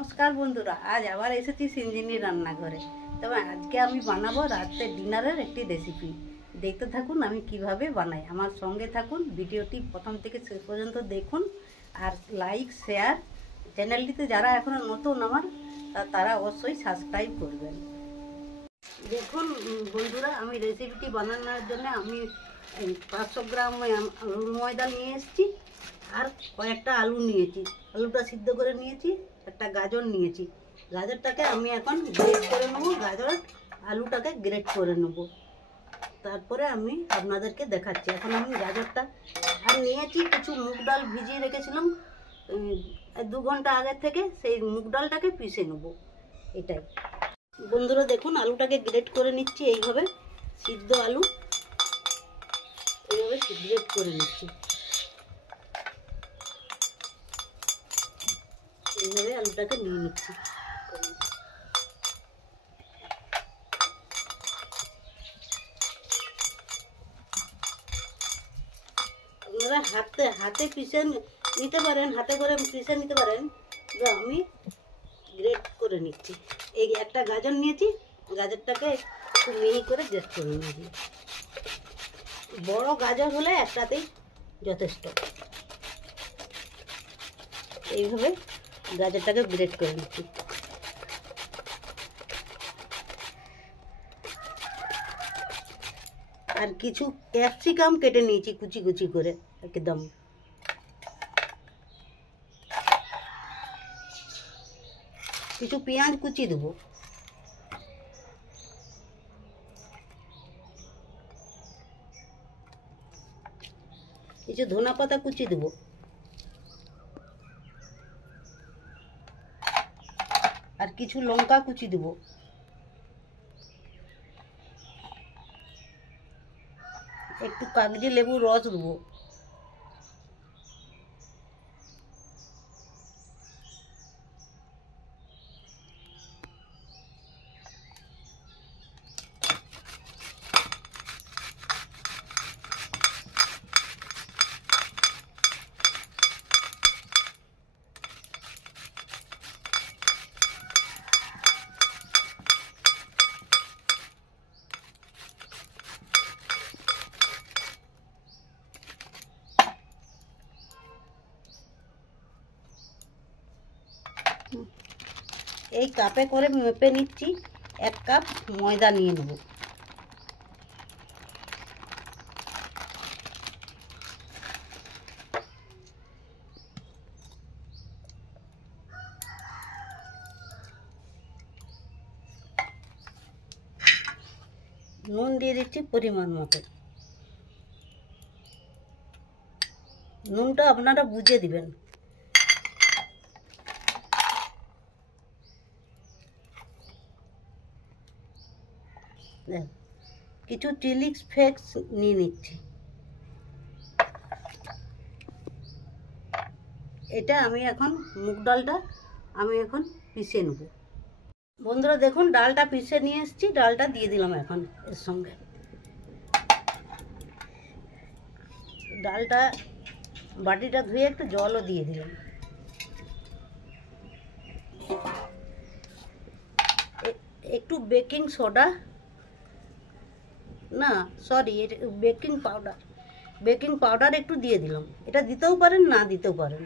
নমস্কার বন্ধুরা, আজ আবার এসেছি সিঞ্জিনির রান্নাঘরে। তবে আজকে আমি বানাবো রাতের ডিনারের একটি রেসিপি। দেখতে থাকুন আমি কিভাবে বানাই, আমার সঙ্গে থাকুন, ভিডিওটি প্রথম থেকে শেষ পর্যন্ত দেখুন। আর লাইক শেয়ার, চ্যানেলটিতে যারা এখনও নতুন আমার তারা অবশ্যই সাবস্ক্রাইব করবেন। দেখুন বন্ধুরা, আমি রেসিপিটি বানানোর জন্য আমি 500 গ্রাম আলুর ময়দা নিয়ে এসেছি, আর কয়েকটা আলু নিয়েছি। আলুটা সিদ্ধ করে নিয়েছি। একটা গাজর নিয়েছি। গাজরটাকে আমি এখন গ্রেট করে নেব। আলুটাকে গ্রেট করে নেব, তারপরে আমি আপনাদেরকে দেখাচ্ছি। এখন আমি গাজরটা আর নিয়েছি কিছু মুগ ডাল ভিজিয়ে রেখেছিলাম 2 ঘন্টা আগের থেকে, সেই মুগ ডালটাকে পিষে নেব। এটাই বন্ধুরা, দেখুন আলুটাকে গ্রেট করে নিচ্ছি। এইভাবে সিদ্ধ আলু এইভাবে গ্রেট করে নিচ্ছি। এইভাবে আলুটাকে নিয়ে নিচ্ছি। আপনারা হাতে পিষে নিতে পারেন, হাতে করে পিষে নিতে পারেন। আমি গ্রেট করে নিচ্ছি। এই একটা গাজর নিয়েছি, গাজরটাকে একটু মিহি করে গ্রেট করে নিয়েছি। বড় গাজর হলে একটাতেই যথেষ্ট। এইভাবে গাজরটাকে গ্রেট করে নিচ্ছি। আর কিছু ক্যাপসিকাম কেটে নিয়েছি কুচি কুচি করে একদম। কিছু পেঁয়াজ কুচি দেবো। কিছু ধনা পাতা কুচি দেবো। আর কিছু লঙ্কা কুচি দেবো। একটু কাগজি লেবুর রস দেবো। এই কাপে করে মেপে নিচ্ছি। 1 কাপ ময়দা নিয়ে নেব। নুন দিয়ে দিচ্ছি পরিমাণ মতো। নুনটা আপনারা বুঝে দিবেন। কিছু চিলি ফ্লেক্স নিয়ে নিচ্ছি। এটা আমি এখন মুগ ডালটা আমি এখন পিষে নেব। বন্ধুরা দেখুন, ডালটা পিষে নিয়ে এসেছি। ডালটা দিয়ে দিলাম এখন এর সঙ্গে। ডালটা বাটিটা ধুয়ে একটু জলও দিয়ে দিলাম। একটু বেকিং সোডা, না সরি, বেকিং পাউডার একটু দিয়ে দিলাম। এটা দিতেও পারেন, না দিতেও পারেন।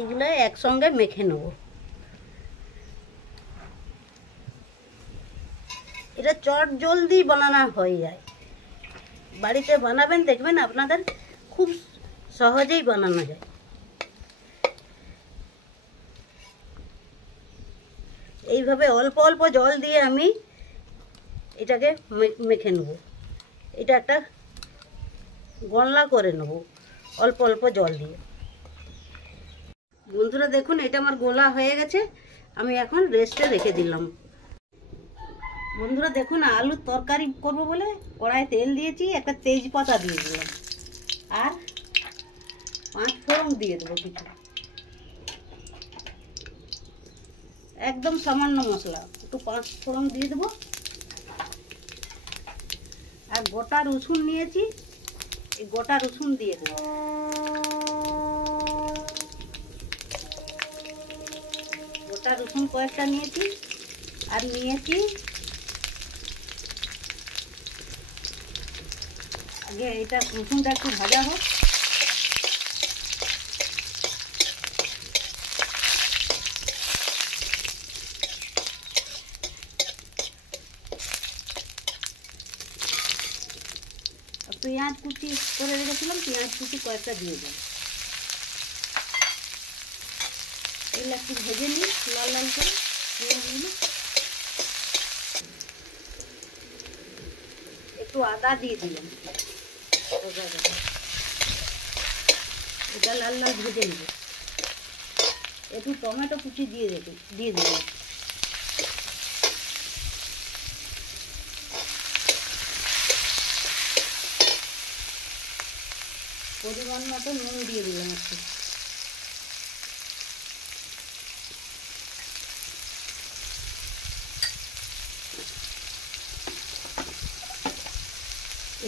এগুলো একসঙ্গে মেখে নেব। এটা চট জলদি বানানো হয়ে যায়। বাড়িতে বানাবেন, দেখবেন আপনাদের খুব সহজেই বানানো যায়। এইভাবে অল্প অল্প জল দিয়ে আমি এটাকে মেখে নেব। এটা একটা গলনা করে নেব অল্প অল্প জল দিয়ে। বন্ধুরা দেখুন, এটা আমার গোলা হয়ে গেছে। আমি এখন রেস্টে রেখে দিলাম। বন্ধুরা দেখুন, আলুর তরকারি করব বলে কড়াই তেল দিয়েছি। একটা তেজপাতা দিয়ে দিলাম, আর 5 ফোড়ন দিয়ে দেবো কিছু। একদম সামান্য মশলা, একটু 5 ফোড়ন দিয়ে দেবো। আর গোটা রসুন নিয়েছি, এই গোটা রসুন দিয়ে দেবো। গোটা রসুন কয়েকটা নিয়েছি, আর নিয়েছি আগে এটা রসুনটা একটু ভাজা হোক। পেঁয়াজ কুচি করে রেখেছিলাম, পেঁয়াজ কুচি কয়েকটা দিয়ে দেবো। এগুলো একটু ভেজে নিই লাল লাল করে পেঁয়াজগুলো। একটু আদা দিয়ে দিলাম, এটা লাল লাল ভেজে নেব। একটু টমেটো কুচি দিয়ে দিলাম। পরিমাণ মতো নুন দিয়ে দিলাম একটু।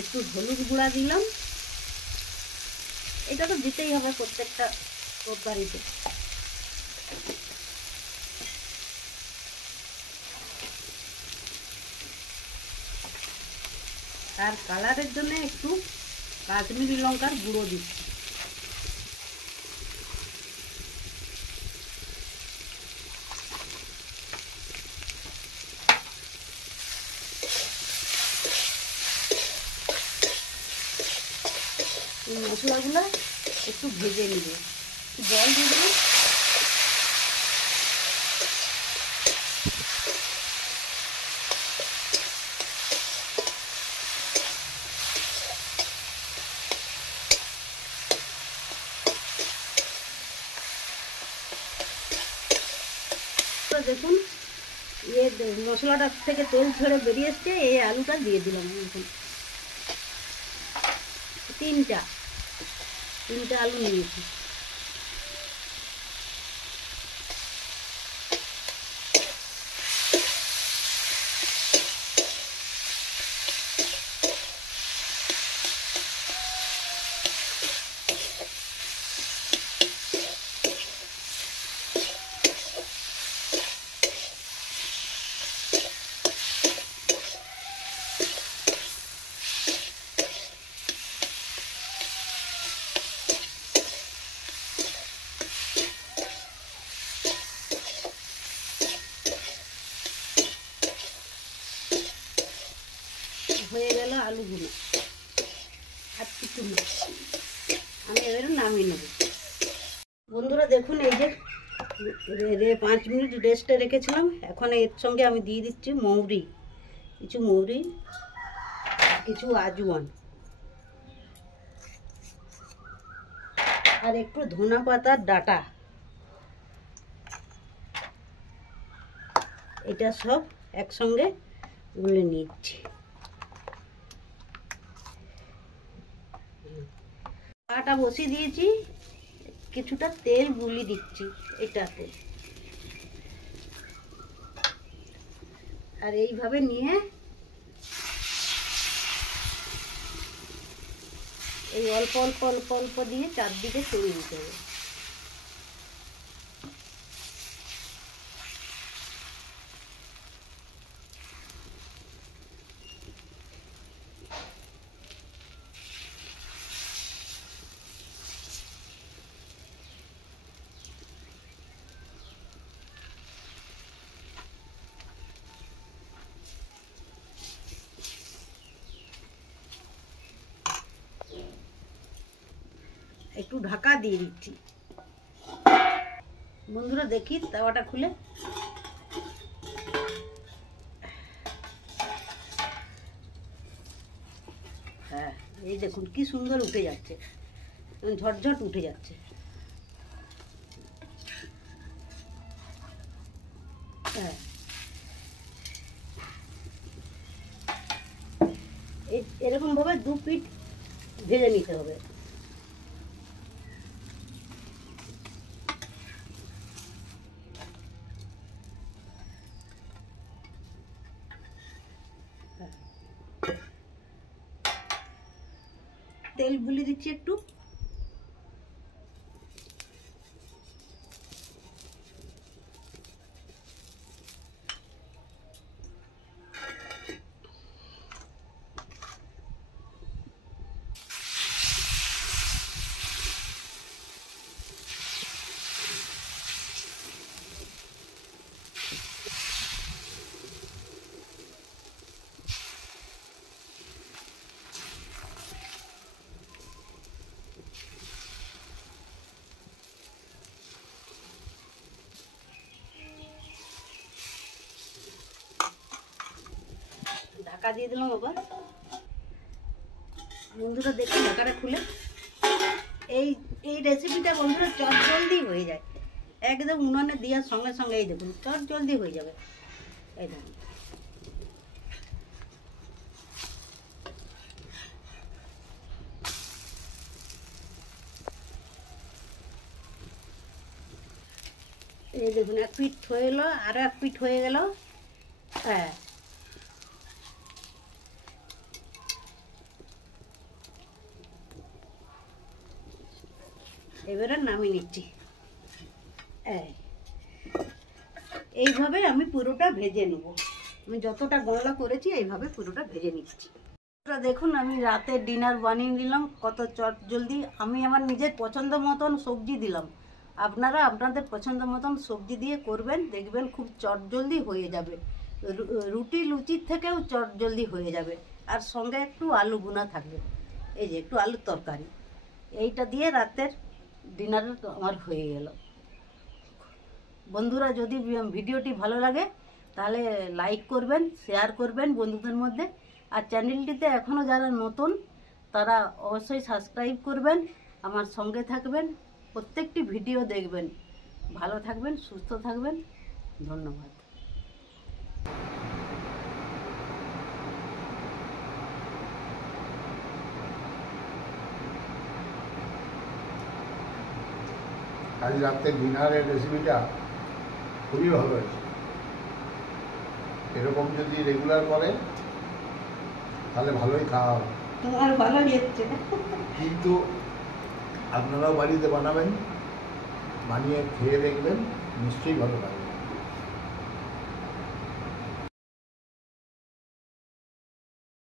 একটু হলুদ গুঁড়া দিলাম, এটা তো দিতেই হবে প্রত্যেকটা তরকারিতে। আর কালারের জন্য একটু কাশ্মীরি লঙ্কার গুঁড়ো দিচ্ছি। এই মশলাগুলো একটু ভেজে নিবে, একটু জল দিয়ে দেবো। দেখুন মশলাটা থেকে তেল ছেড়ে বেরিয়ে এসছে, এই আলুটা দিয়ে দিলাম। এখন তিনটা আলু নিয়েছি। হয়ে গেল আলুগুলো, আর কিছু না, আমি এবারে নামিয়ে নেব। বন্ধুরা দেখুন, এই যে 5 মিনিট রেস্টে রেখেছিলাম, এখন এর সঙ্গে আমি দিয়ে দিচ্ছি কিছু মৌরি, কিছু আজওয়ান, আর একটু ধনা পাতার ডাটা। এটা সব একসঙ্গে গুলে নিচ্ছি। আটা বসিয়ে দিয়েছি, কিছুটা তেল গুলি দিচ্ছি এটাতে, আর এইভাবে নিয়ে এই অল্প অল্প অল্প অল্প দিয়ে চারদিকে ছড়িয়ে দিতে হবে। একটু ঢাকা দিয়ে দিচ্ছি। বন্ধুরা দেখি তাওয়াটা খুলে, হ্যাঁ এই দেখুন কি সুন্দর উঠে যাচ্ছে, ঝটঝট উঠে যাচ্ছে। হ্যাঁ এরকম ভাবে 2 পিঠ ভেজে নিতে হবে। তেল গুলি দিচ্ছি একটু। ঢাকা দিয়ে দিলাম আবার। বন্ধুরা দেখুন ঢাকাটা খুলে, এই এই রেসিপিটা বন্ধুরা চট জলদি হয়ে যায়, একদম উনুনে দেওয়ার সঙ্গে সঙ্গে এই দেখুন চট জলদি হয়ে যাবে। এই দেখুন এই দেখুন এক পিঠ হয়ে গেলো, আরো এক পিঠ হয়ে গেল। হ্যাঁ এবারে নামিয়ে নিচ্ছি। এইভাবে আমি পুরোটা ভেজে নেব। আমি যতটা গলা করেছি এইভাবে পুরোটা ভেজে নিচ্ছি। দেখুন আমি রাতের ডিনার বানিয়ে নিলাম কত চট জলদি। আমি আমার নিজের পছন্দ মতন সবজি দিলাম, আপনারা আপনাদের পছন্দ মতন সবজি দিয়ে করবেন, দেখবেন খুব চট জলদি হয়ে যাবে। রুটি লুচির থেকেও চট জলদি হয়ে যাবে। আর সঙ্গে একটু আলু ভুনা থাকবে, এই যে একটু আলুর তরকারি, এইটা দিয়ে রাতের ডিনার আমার হয়ে গেল। বন্ধুরা যদি ভিডিওটি ভালো লাগে তাহলে লাইক করবেন, শেয়ার করবেন বন্ধুদের মধ্যে। আর চ্যানেলটিতে এখনও যারা নতুন তারা অবশ্যই সাবস্ক্রাইব করবেন, আমার সঙ্গে থাকবেন, প্রত্যেকটি ভিডিও দেখবেন। ভালো থাকবেন, সুস্থ থাকবেন, ধন্যবাদ। আজ রাতের ডিনারের রেসিপিটা খুবই ভালো হয়েছে। এরকম যদি রেগুলার করেন তাহলে ভালোই খাওয়া হবে। তোমার ভালো হচ্ছে, কিন্তু আপনারাও বাড়িতে বানাবেন, বানিয়ে খেয়ে দেখবেন, নিশ্চয়ই ভালো লাগবে।